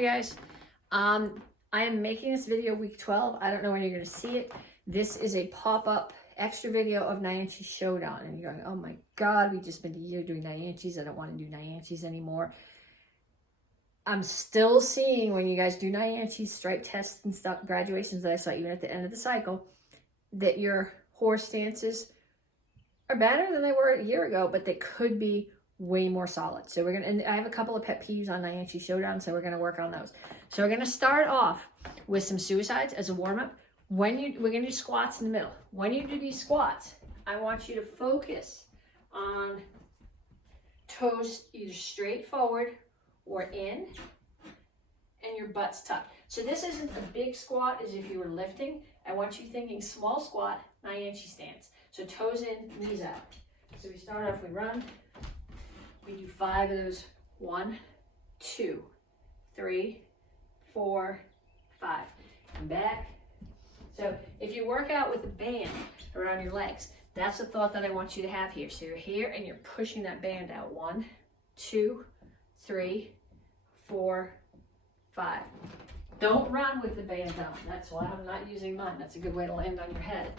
Hi guys, I am making this video week 12. I don't know when you're going to see it. This is a pop-up extra video of Nianchi Showdown, and you're going, oh my god, we just spent a year doing Nianchis. I don't want to do Nianchis anymore. I'm still seeing when you guys do Nianchis, stripe tests and stuff, graduations that I saw even at the end of the cycle, that your horse stances are better than they were a year ago, but they could be way more solid. So we're gonna, and I have a couple of pet peeves on Nianchi Showdown, so we're gonna work on those. So we're gonna start off with some suicides as a warm-up. We're gonna do squats in the middle. When you do these squats, I want you to focus on toes either straight forward or in, and your butt's tucked. So this isn't a big squat as if you were lifting. I want you thinking small squat, Nianchi stance. So toes in, knees out. So we start off, we run. We do 5 of those. 1, 2, 3, 4, 5. And back. So if you work out with a band around your legs, that's the thought that I want you to have here. So you're here and you're pushing that band out. 1, 2, 3, 4, 5. Don't run with the band on. That's why I'm not using mine. That's a good way to land on your head.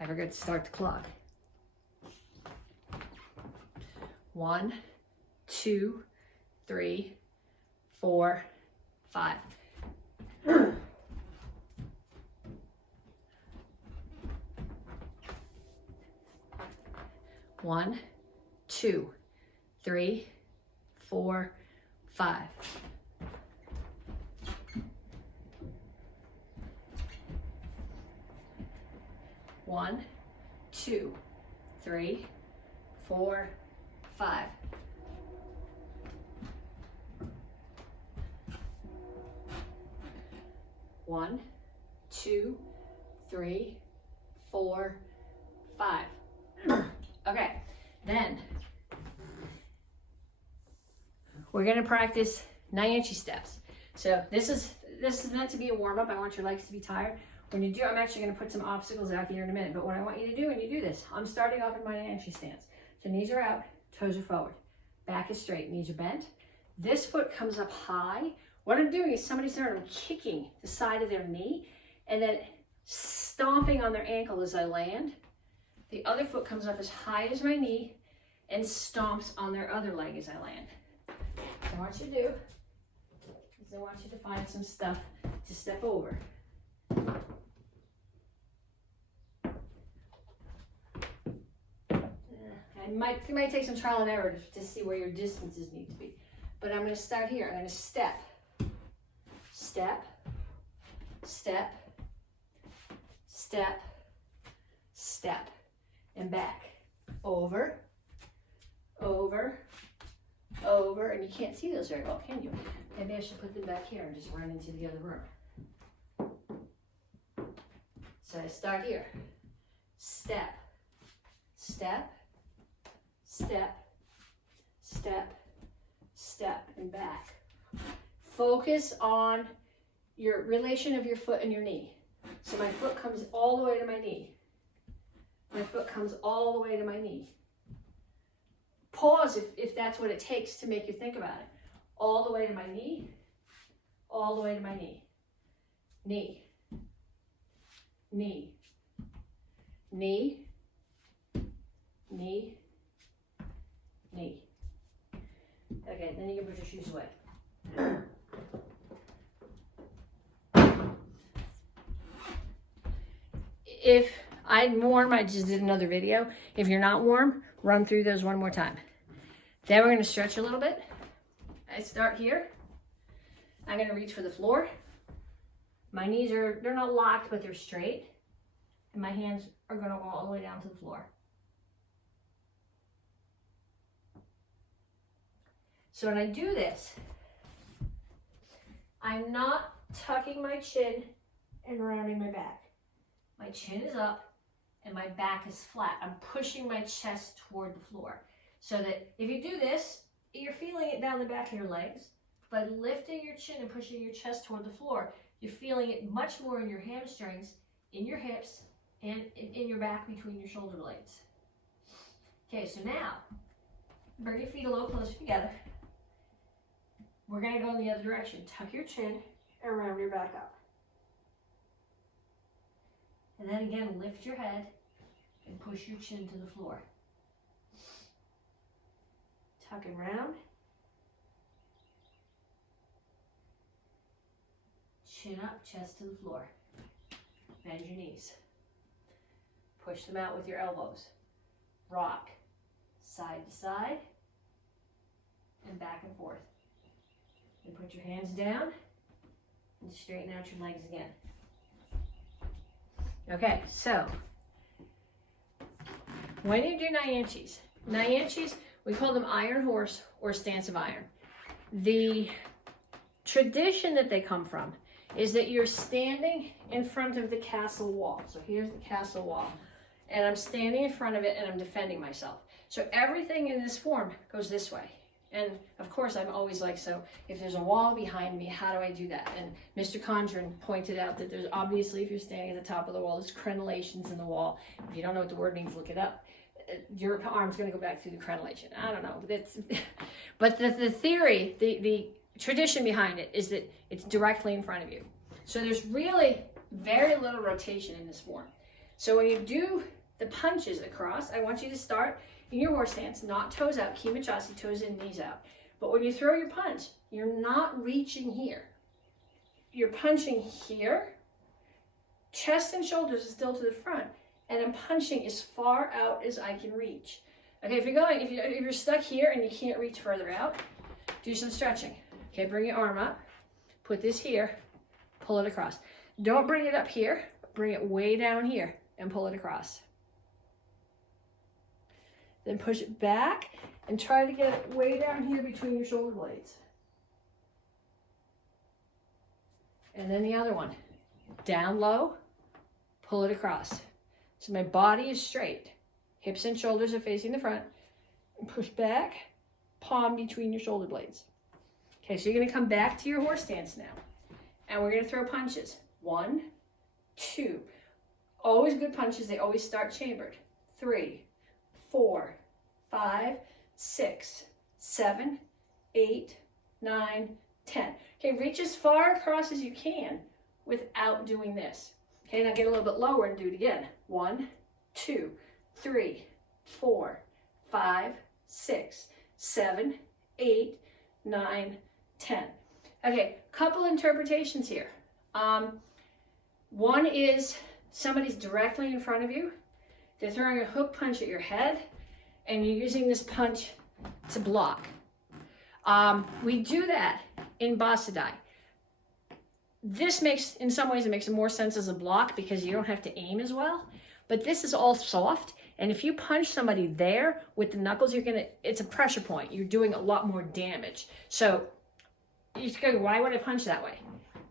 I forgot to start the clock. 1, 2, 3, 4, 5. 1, 2, 3, 4, 5. 1, 2, 3, 4, 5. 1, 2, 3, 4, 5. Okay, then we're gonna practice Nianchi steps. So this is meant to be a warm-up. I want your legs to be tired. When you do, I'm actually gonna put some obstacles out here in a minute, but what I want you to do when you do this, I'm starting off in my Nianchi stance. So knees are out, toes are forward. Back is straight, knees are bent. This foot comes up high. What I'm doing is somebody's there and I'm kicking the side of their knee and then stomping on their ankle as I land. The other foot comes up as high as my knee and stomps on their other leg as I land. So what you do is I want you to find some stuff to step over. It might take some trial and error to see where your distances need to be. But I'm going to start here. I'm going to step, step, step, step, step, and back. Over, over, over. And you can't see those very well, can you? Maybe I should put them back here and just run into the other room. So I start here. Step, step, step, step, step, and back. Focus on your relation of your foot and your knee. So my foot comes all the way to my knee. My foot comes all the way to my knee. Pause if that's what it takes to make you think about it. All the way to my knee, all the way to my knee. Knee, knee, knee, knee, knee. Okay, then you can put your shoes away. If I'm warm, I just did another video. If you're not warm, run through those one more time. Then we're gonna stretch a little bit. I start here. I'm gonna reach for the floor. My knees they're not locked, but they're straight. And my hands are gonna go all the way down to the floor. So when I do this, I'm not tucking my chin and rounding my back. My chin is up and my back is flat. I'm pushing my chest toward the floor. So that if you do this, you're feeling it down the back of your legs. By lifting your chin and pushing your chest toward the floor, you're feeling it much more in your hamstrings, in your hips, and in your back between your shoulder blades. Okay, so now, bring your feet a little closer together. We're going to go in the other direction. Tuck your chin and round your back up. And then again, lift your head and push your chin to the floor. Tuck and round. Chin up, chest to the floor. Bend your knees. Push them out with your elbows. Rock side to side and back and forth. And put your hands down and straighten out your legs again. Okay, so when you do Nianchis, we call them iron horse or stance of iron. The tradition that they come from is that you're standing in front of the castle wall. So here's the castle wall. And I'm standing in front of it and I'm defending myself. So everything in this form goes this way. And of course, I'm always like, so if there's a wall behind me, how do I do that? And Mr. Conjuring pointed out that there's obviously, if you're standing at the top of the wall, there's crenellations in the wall. If you don't know what the word means, look it up. Your arm's going to go back through the crenellation. I don't know. But the theory, the tradition behind it is that it's directly in front of you. So there's really very little rotation in this form. So when you do the punches across, I want you to start in your horse stance, not toes out, Kimachasi, toes in, knees out. But when you throw your punch, you're not reaching here. You're punching here. Chest and shoulders is still to the front. And I'm punching as far out as I can reach. Okay, if you're stuck here and you can't reach further out, do some stretching. Okay, bring your arm up. Put this here. Pull it across. Don't bring it up here. Bring it way down here and pull it across. Then push it back and try to get it way down here between your shoulder blades. And then the other one. Down low, pull it across. So my body is straight. Hips and shoulders are facing the front. And push back, palm between your shoulder blades. Okay, so you're going to come back to your horse stance now. And we're going to throw punches. 1, 2. Always good punches. They always start chambered. 3, 4, 5, 6, 7, 8, 9, 10. Okay, reach as far across as you can without doing this. Okay, now get a little bit lower and do it again. 1, 2, 3, 4, 5, 6, 7, 8, 9, 10. Okay, couple interpretations here. One is somebody's directly in front of you. They're throwing a hook punch at your head, and you're using this punch to block. We do that in Basadai. This makes, in some ways, it makes more sense as a block because you don't have to aim as well. But this is all soft, and if you punch somebody there with the knuckles, it's a pressure point. You're doing a lot more damage. So you just go, why would I punch that way?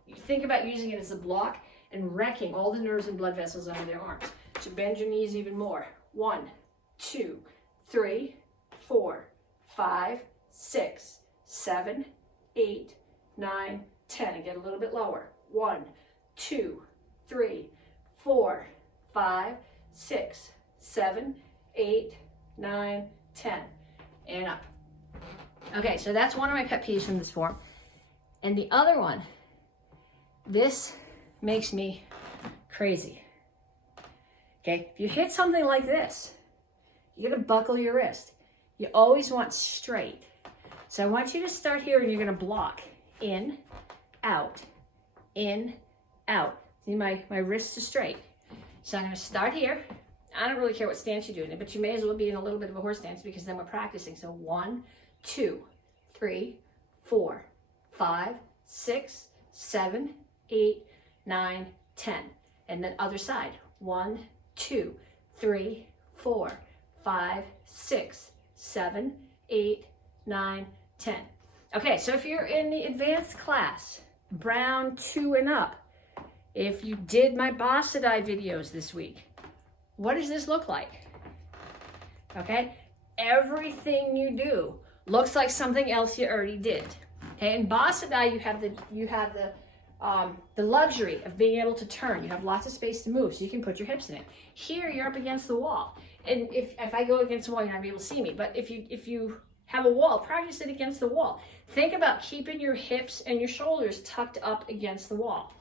You think about using it as a block and wrecking all the nerves and blood vessels under their arms. So bend your knees even more. 1, 2, 3, 4, 5, 6, 7, 8, 9, 10. And get a little bit lower. 1, 2, 3, 4, 5, 6, 7, 8, 9, 10. And up. Okay, so that's one of my pet peeves from this form. And the other one, this makes me crazy. Okay, if you hit something like this, you're gonna buckle your wrist. You always want straight. So I want you to start here and you're gonna block. In, out, in, out. See, my wrists are straight. So I'm gonna start here. I don't really care what stance you're doing, but you may as well be in a little bit of a horse stance because then we're practicing. So 1, 2, 3, 4, 5, 6, 7, 8, 9, 10. And then other side. 1, 2, 3, 4, 5, 6, 7, 8, 9, 10. Okay, so if you're in the advanced class, Brown 2 and up, if you did my Basadai videos this week, what does this look like? Okay, everything you do looks like something else you already did. Okay, in Basadai you have the luxury of being able to turn. You have lots of space to move, so you can put your hips in it. Here you're up against the wall, and if I go against the wall, you're not gonna be able to see me. But if you Have a wall, practice it against the wall. Think about keeping your hips and your shoulders tucked up against the wall.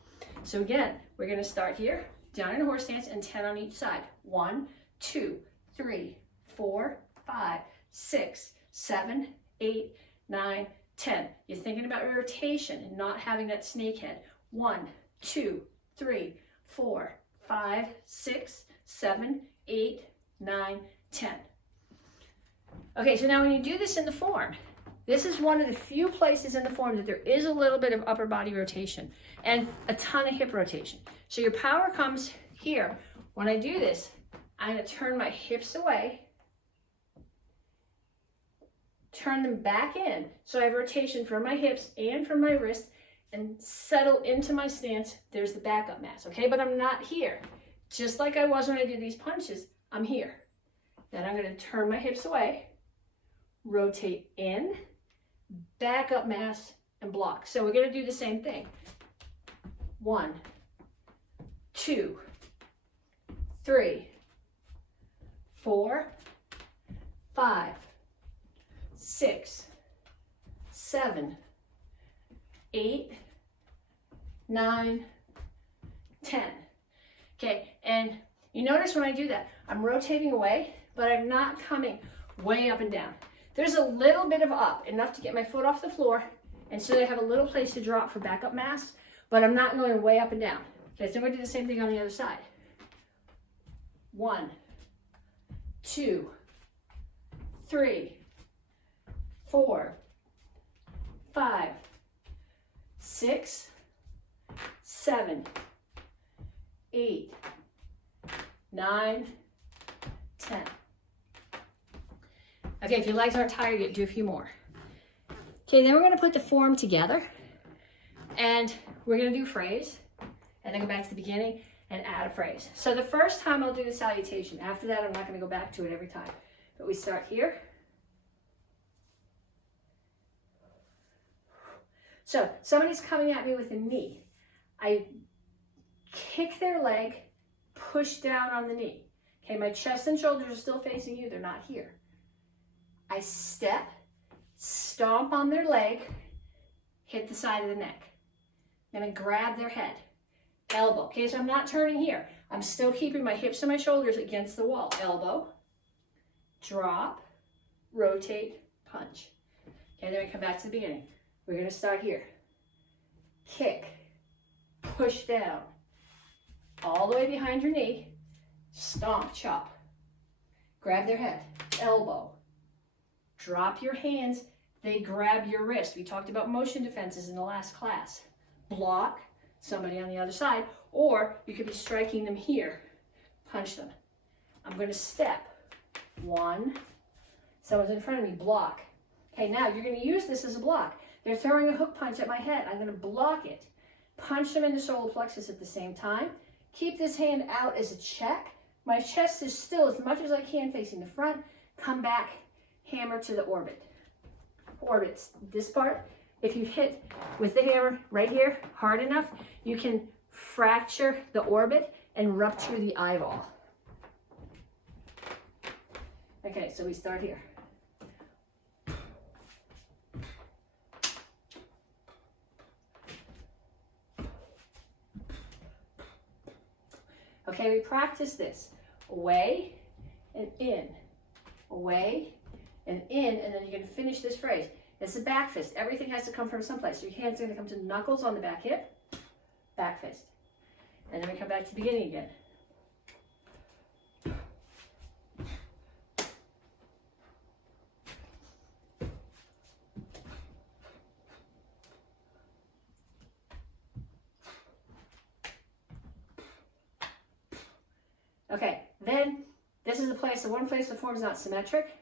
So again, we're gonna start here, down in a horse stance and 10 on each side. 1, 2, 3, 4, 5, 6, 7, 8, 9, 10. You're thinking about your rotation and not having that snake head. 1, 2, 3, 4, 5, 6, 7, 8, 9, 10. Okay, so now when you do this in the form, this is one of the few places in the form that there is a little bit of upper body rotation and a ton of hip rotation. So your power comes here. When I do this, I'm going to turn my hips away, turn them back in, so I have rotation from my hips and from my wrist, and settle into my stance. There's the backup mass, okay? But I'm not here. Just like I was when I did these punches, I'm here. Then I'm going to turn my hips away, rotate in, backup mass, and block. So we're going to do the same thing. 1, 2, 3, 4, 5, 6, 7, 8, 9, 10. Okay, and you notice when I do that, I'm rotating away, but I'm not coming way up and down. There's a little bit of up, enough to get my foot off the floor, and so I have a little place to drop for backup mass, but I'm not going way up and down. Okay, so I'm going to do the same thing on the other side. 1, 2, 3, 4, 5, 6, 7, 8, 9, 10. Okay, if your legs aren't tired yet, do a few more. Okay, then we're going to put the form together, and we're going to do phrase, and then go back to the beginning and add a phrase. So the first time I'll do the salutation. After that, I'm not going to go back to it every time. But we start here. So somebody's coming at me with a knee. I kick their leg, push down on the knee. Okay, my chest and shoulders are still facing you. They're not here. I step, stomp on their leg, hit the side of the neck. I'm going to grab their head, elbow. Okay, so I'm not turning here. I'm still keeping my hips and my shoulders against the wall. Elbow, drop, rotate, punch. Okay, then we come back to the beginning. We're going to start here. Kick, push down, all the way behind your knee, stomp, chop. Grab their head, elbow. Drop your hands, they grab your wrist. We talked about motion defenses in the last class. Block somebody on the other side, or you could be striking them here. Punch them. I'm going to step. 1, someone's in front of me, block. Okay, now you're going to use this as a block. They're throwing a hook punch at my head. I'm going to block it. Punch them in the solar plexus at the same time. Keep this hand out as a check. My chest is still as much as I can facing the front. Come back, hammer to the orbit. Orbits, this part, if you hit with the hammer right here hard enough, you can fracture the orbit and rupture the eyeball. Okay, so we start here. Okay, we practice this. Away and in. Away and in, and then you're going to finish this phrase. It's a back fist. Everything has to come from someplace. Your hands are going to come to the knuckles on the back hip, back fist. And then we come back to the beginning again. Okay, then this is the place, the one place the form is not symmetric.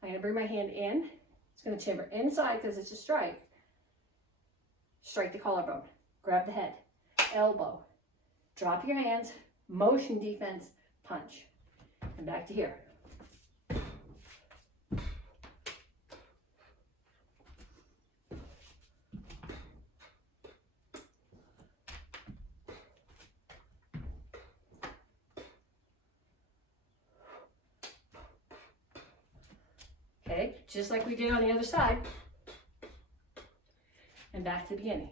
I'm going to bring my hand in. It's going to chamber inside because it's a strike. Strike the collarbone. Grab the head. Elbow. Drop your hands. Motion defense. Punch. And back to here. Okay, just like we did on the other side. And back to the beginning.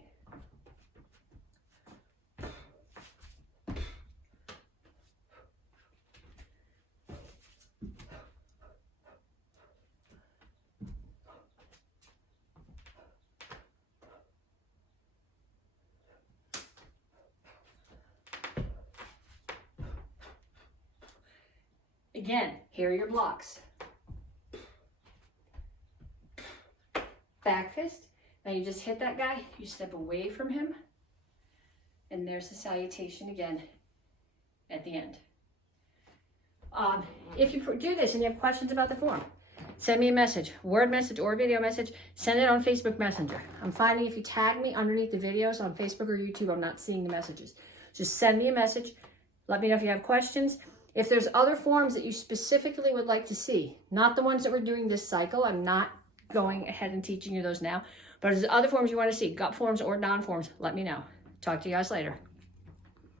Again, here are your blocks. Back fist. Now you just hit that guy, you step away from him, and there's the salutation again at the end. If you do this and you have questions about the form, send me a message, word message or video message, send it on Facebook Messenger. I'm finding if you tag me underneath the videos on Facebook or YouTube, I'm not seeing the messages. Just send me a message, let me know if you have questions. If there's other forms that you specifically would like to see, not the ones that we're doing this cycle, I'm not going ahead and teaching you those now, but if there's other forms you want to see, gut forms or non-forms, let me know. Talk to you guys later.